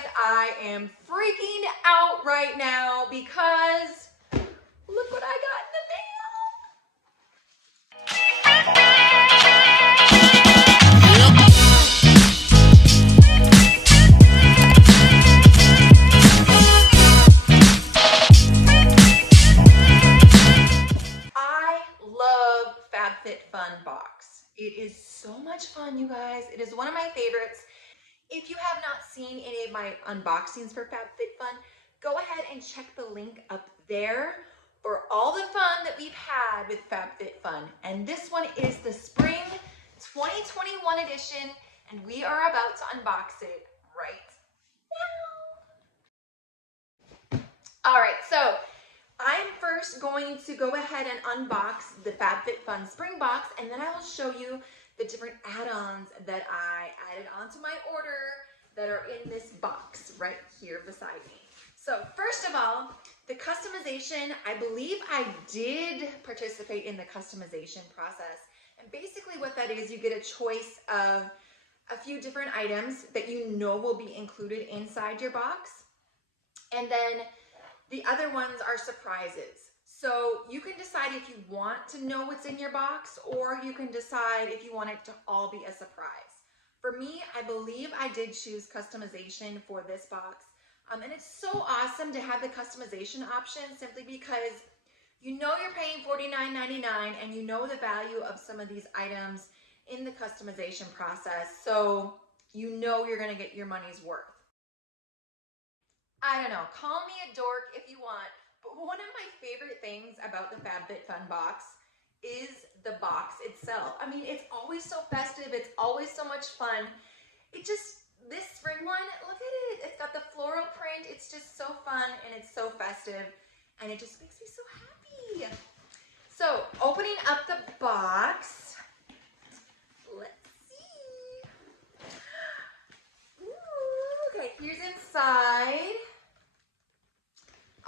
guys, I am freaking out right now because look what I got in the mail. I love Fabfitfun box. It is so much fun, you guys. It is one of my favorites. If you have not seen any of my unboxings for Fabfitfun, go ahead and check the link up there for all the fun that we've had with Fabfitfun. And this one is the Spring 2021 edition, and we are about to unbox it right now. All right, so I'm first going to go ahead and unbox the Fabfitfun Spring box, and then I will show you the different add-ons that I added onto my order that are in this box right here beside me. So first of all, the customization, I believe I did participate in the customization process. And basically what that is, you get a choice of a few different items that you know will be included inside your box. And then the other ones are surprises. So you can decide if you want to know what's in your box, or you can decide if you want it to all be a surprise. For me, I believe I did choose customization for this box. And it's so awesome to have the customization option simply because you know you're paying $49.99 and you know the value of some of these items in the customization process. So you know you're gonna get your money's worth. I don't know, call me a dork if you want, but one of my favorite things about the Fabfitfun box is the box itself. I mean, it's always so festive, it's always so much fun. This spring one, look at it, it's got the floral print, it's just so fun and it's so festive and it just makes me so happy. So, opening up the box, let's see. Ooh, okay, here's inside.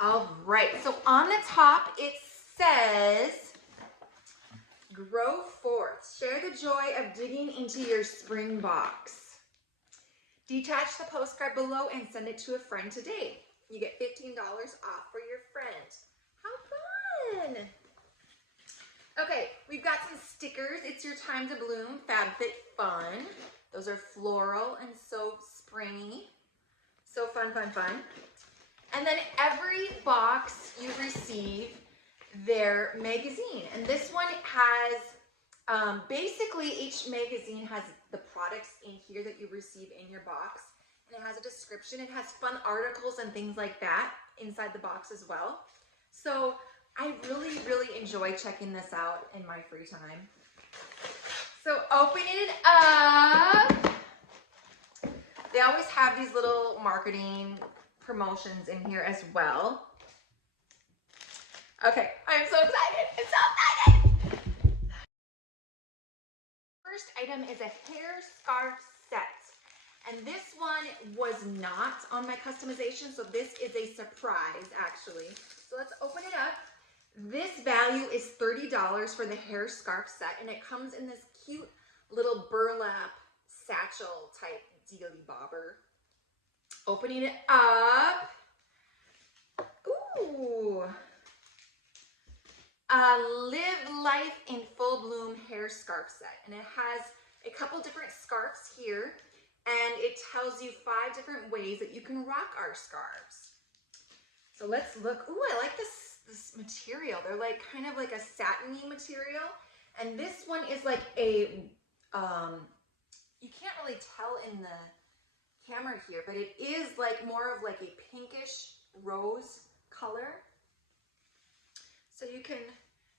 All right, so on the top it says, grow forth, share the joy of digging into your spring box. Detach the postcard below and send it to a friend today. You get $15 off for your friend. How fun! Okay, we've got some stickers. It's your time to bloom, Fabfitfun. Those are floral and so springy. So fun, fun, fun. And then every box you receive their magazine. And this one has, basically each magazine has the products in here that you receive in your box. And it has a description. It has fun articles and things like that inside the box as well. So I really, really enjoy checking this out in my free time. So opening it up, they always have these little marketing promotions in here as well. Okay, I'm so excited. I'm so excited. First item is a hair scarf set. And this one was not on my customization, so this is a surprise actually. So let's open it up. This value is $30 for the hair scarf set, and it comes in this cute little burlap satchel type dealy bobber. Opening it up. Ooh. Live Life in Full Bloom hair scarf set. And it has a couple different scarves here. And it tells you 5 different ways that you can rock our scarves. So let's look. Ooh, I like this material. They're like kind of like a satiny material. And this one is like a, you can't really tell in the camera here, but it is like more of like a pinkish rose color. So you can,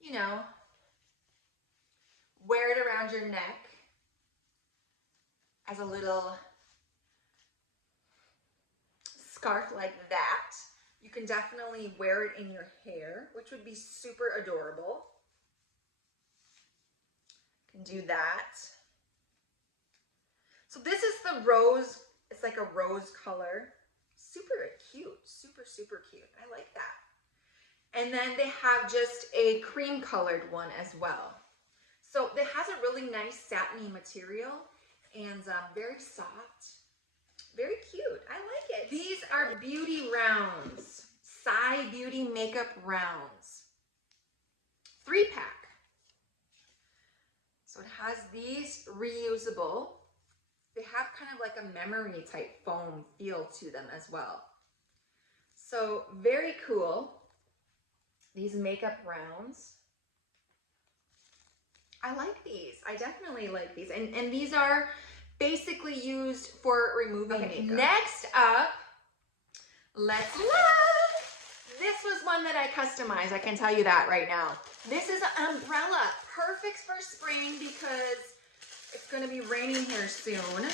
you know, wear it around your neck as a little scarf like that. You can definitely wear it in your hair, which would be super adorable. You can do that. So this is the rose. It's like a rose color. Super cute, super, super cute. I like that. And then they have just a cream colored one as well. So it has a really nice satiny material and very soft, very cute. I like it. are beauty rounds. SAIE Beauty Makeup Rounds. 3-pack. So it has these reusable. They have kind of like a memory type foam feel to them as well. So very cool. These makeup rounds. I like these. I definitely like these. And these are basically used for removing makeup. Next up, let's love. This was one that I customized. I can tell you that right now. This is an umbrella. Perfect for spring because it's going to be raining here soon.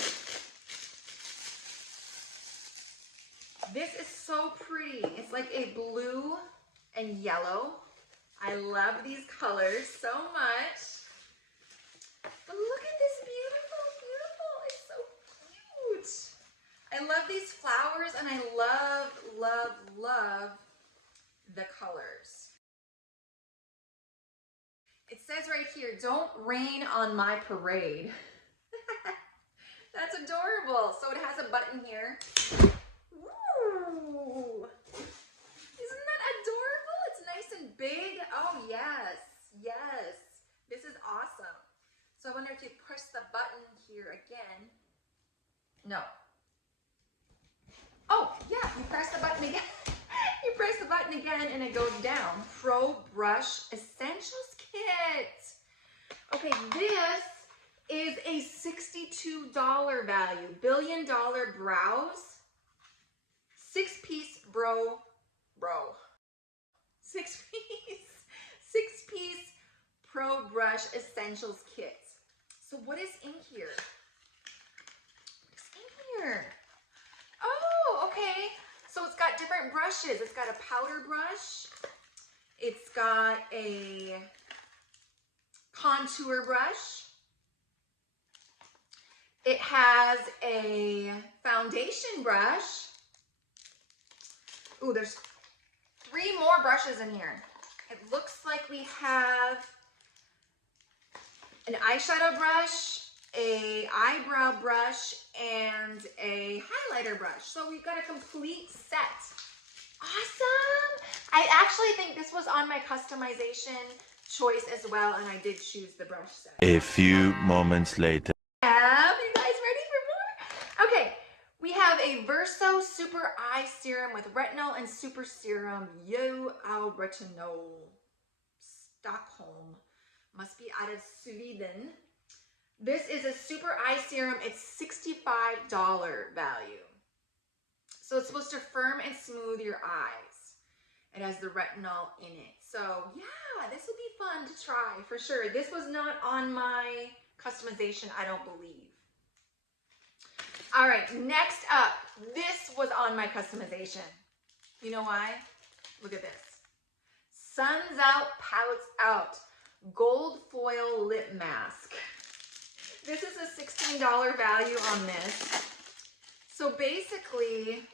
This is so pretty. It's like a blue and yellow. I love these colors so much. But look at this beautiful, beautiful. It's so cute. I love these flowers and I love, love, love the colors. It says right here, don't rain on my parade. That's adorable. So it has a button here. Ooh. Isn't that adorable? It's nice and big. Oh yes, yes. This is awesome. So I wonder if you push the button here again. No. Oh yeah, you press the button again. You press the button again and it goes down. Pro Brush Essentials Kit. Okay, this is a $62 value. $1 Billion Brows. 6-piece bro. 6-piece Pro Brush Essentials Kit. So what is in here? What's in here? Oh, okay. So it's got different brushes. It's got a powder brush. It's got a contour brush. It has a foundation brush. Ooh, there's 3 more brushes in here. It looks like we have an eyeshadow brush, a eyebrow brush, and a highlighter brush. So we've got a complete set. Awesome! I actually think this was on my customization choice as well, and I did choose the brush set. A few moments later. You guys ready for more? Okay, we have a Verso Super Eye Serum with retinol and super serum. Yo au retinol. Stockholm. Must be out of Sweden. This is a super eye serum. It's $65 value. So it's supposed to firm and smooth your eyes. It has the retinol in it. So yeah, this would be fun to try for sure. This was not on my customization, I don't believe. All right, next up, this was on my customization. You know why? Look at this. Sun's Out, Pouts Out. Gold Foil Lip Mask. This is a $16 value on this. So basically,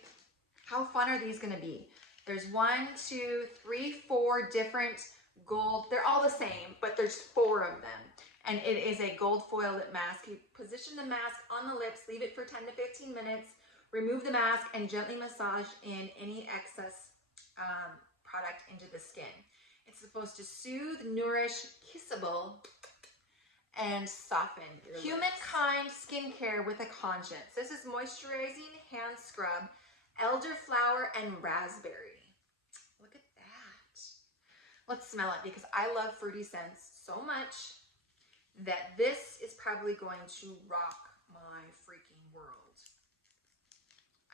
how fun are these gonna be? There's 1, 2, 3, 4 different gold. They're all the same, but there's 4 of them. And it is a gold foil lip mask. You position the mask on the lips, leave it for 10 to 15 minutes, remove the mask, and gently massage in any excess product into the skin. It's supposed to soothe, nourish, kissable, and soften your lips. Humankind skincare with a conscience. This is moisturizing hand scrub, elderflower and raspberry. Look at that. Let's smell it because I love fruity scents so much that this is probably going to rock my freaking world.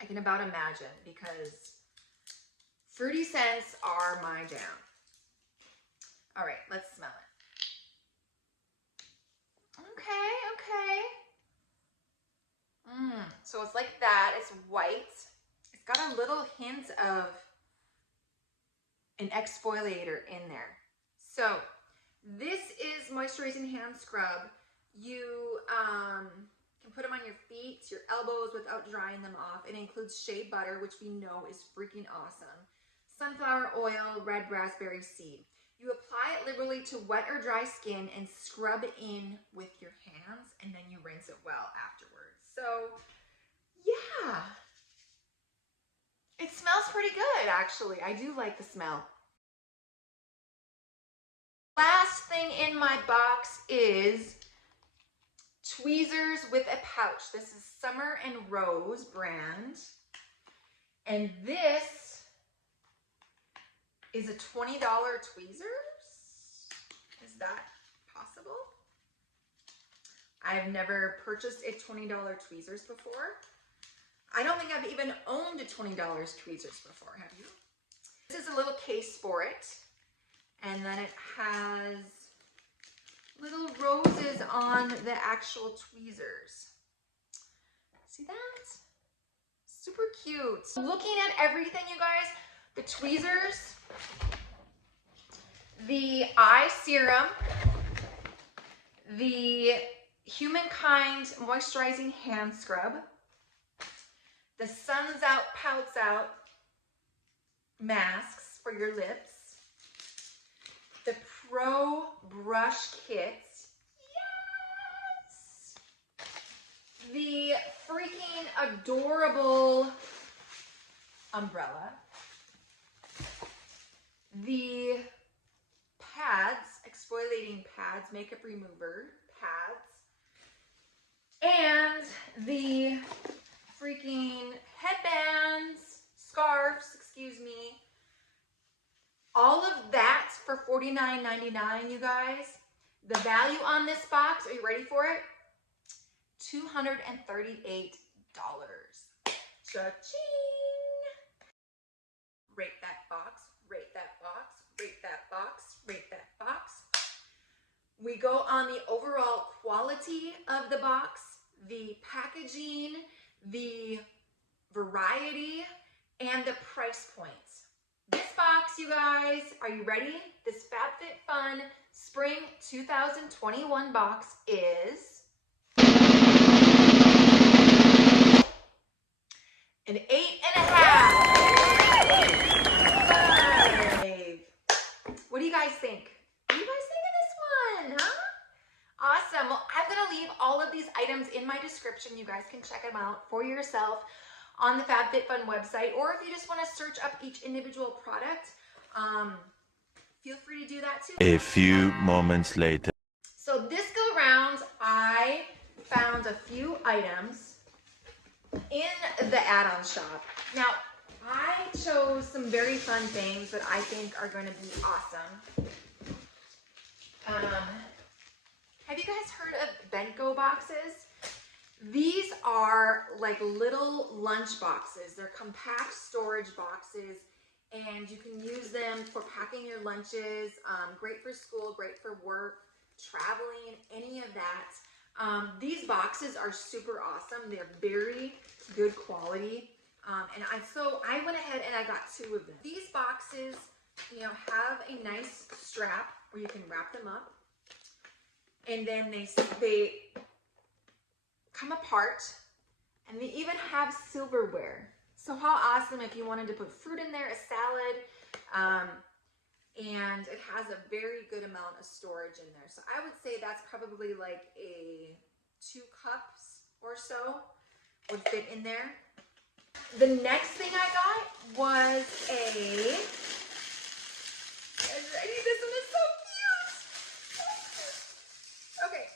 I can about imagine because fruity scents are my jam. All right, let's smell it. Okay. So it's like that. It's white. It's got a little hint of an exfoliator in there. So this is moisturizing hand scrub. You can put them on your feet, your elbows without drying them off. It includes shea butter, which we know is freaking awesome. Sunflower oil, red raspberry seed. You apply it liberally to wet or dry skin and scrub it in with your hands, and then you rinse it well afterwards. So yeah, it's pretty good, actually. I do like the smell. Last thing in my box is Tweezers with a pouch. This is Summer and Rose brand. And this is a $20 tweezers. Is that possible? I've never purchased a $20 tweezers before. I don't think I've even owned a $20 tweezers before, have you? This is a little case for it. And then it has little roses on the actual tweezers. See that? Super cute. Looking at everything, you guys, the tweezers, the eye serum, the Humankind moisturizing hand scrub, the Sun's Out, Pouts Out masks for your lips, the Pro Brush Kit, yes! The freaking adorable umbrella, the pads, exfoliating pads, makeup remover pads, and the freaking headbands, scarves, excuse me. All of that for $49.99, you guys. The value on this box, are you ready for it? $238. Cha-ching! Rate that box, rate that box, rate that box, rate that box. We go on the overall quality of the box, the packaging, the variety, and the price points. This box, you guys, are you ready? This Fabfitfun Spring 2021 box is an 8.5. What do you guys think? What do you guys think of this one, huh? Awesome. Well, I'm going to leave all of these items in my description. You guys can check them out for yourself on the Fabfitfun website, or if you just want to search up each individual product, feel free to do that too. A few moments later. So this go round, I found a few items in the Addon Shop. Now, I chose some very fun things that I think are going to be awesome. Have you guys heard of bento boxes? These are like little lunch boxes. They're compact storage boxes, and you can use them for packing your lunches. Great for school, great for work, traveling, any of that. These boxes are super awesome. They're very good quality. So I went ahead and I got 2 of them. These boxes, have a nice strap where you can wrap them up. And then they come apart, and they even have silverware. So how awesome if you wanted to put fruit in there, a salad, and it has a very good amount of storage in there. So I would say that's probably like a 2 cups or so would fit in there. The next thing I got was a, you guys ready? This one is so cute. Okay,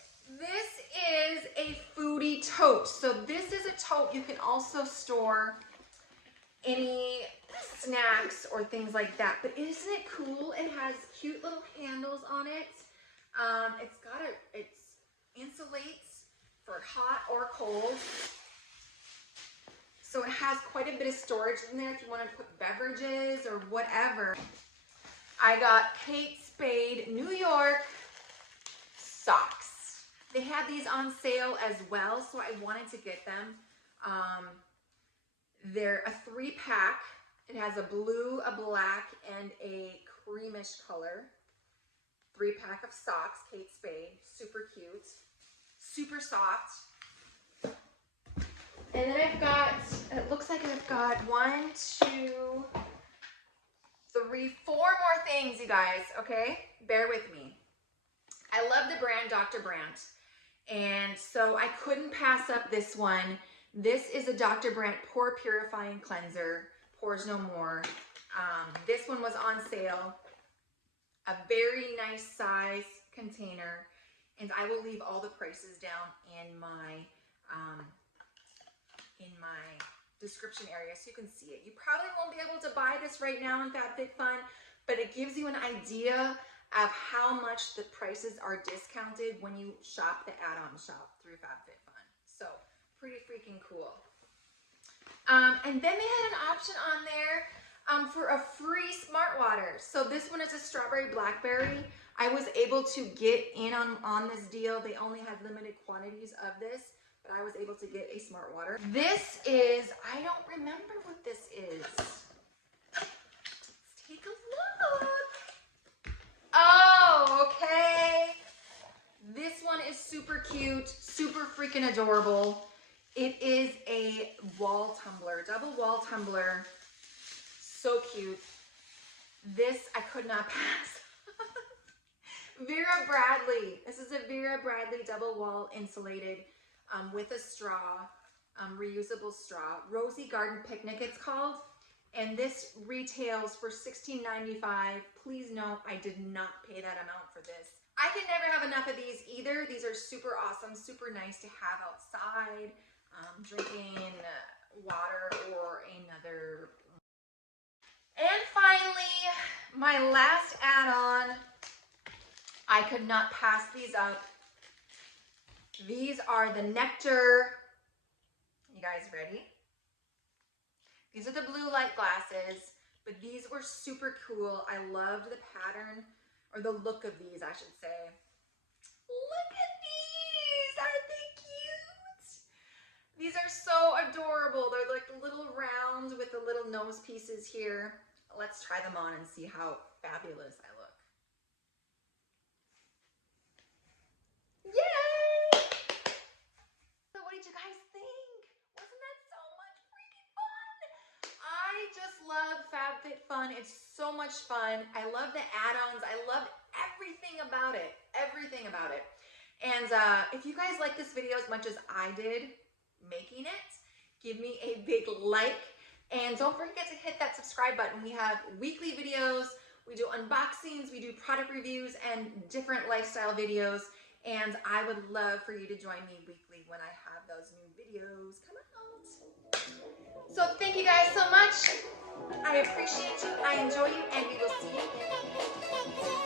this is a foodie tote. So this is a tote you can also store any snacks or things like that. But isn't it cool? It has cute little handles on it. It insulates for hot or cold. So it has quite a bit of storage in there if you want to put beverages or whatever. I got Kate Spade New York socks. They had these on sale as well, so I wanted to get them. They're a 3-pack. It has a blue, a black, and a creamish color. 3-pack of socks, Kate Spade. Super cute. Super soft. And then I've got, it looks like I've got 1, 2, 3, 4 more things, you guys, okay? Bear with me. I love the brand Dr. Brandt, and so I couldn't pass up this one. This is a Dr. Brandt Pore Purifying Cleanser. Pores No More. This one was on sale. A very nice size container. And I will leave all the prices down in my description area so you can see it. You probably won't be able to buy this right now in FabFitFun, but it gives you an idea of how much the prices are discounted when you shop the Addon Shop through FabFitFun. So pretty freaking cool. And then they had an option on there for a free smart water. So this one is a strawberry blackberry. I was able to get in on this deal. They only had limited quantities of this, but I was able to get a smart water. This is, I don't remember what this is. Let's take a look. Oh, okay. This one is super cute, super freaking adorable. It is a wall tumbler, double wall tumbler. So cute. This I could not pass. Vera Bradley. This is a Vera Bradley double wall insulated with a straw, reusable straw. Rosy Garden Picnic it's called. And this retails for $16.95. Please note, I did not pay that amount for this. I can never have enough of these either. These are super awesome, super nice to have outside, drinking water or another. And finally, my last add-on. I could not pass these up. These are the Nectar. You guys ready? These are the blue light glasses, but these were super cool. I loved the pattern, or the look of these, I should say. Look at these, aren't they cute? These are so adorable. They're like little round with the little nose pieces here. Let's try them on and see how fabulous I look. Yay! So what did you guys think? Wasn't that so much freaking fun? I just love FabFitFun. It's so much fun. I love the add-ons. I love everything about it. Everything about it. And if you guys like this video as much as I did making it, give me a big like. And don't forget to hit that subscribe button. We have weekly videos. We do unboxings. We do product reviews and different lifestyle videos. And I would love for you to join me weekly when I have those new videos come out. So thank you guys so much. I appreciate you. I enjoy you. And we will see you again.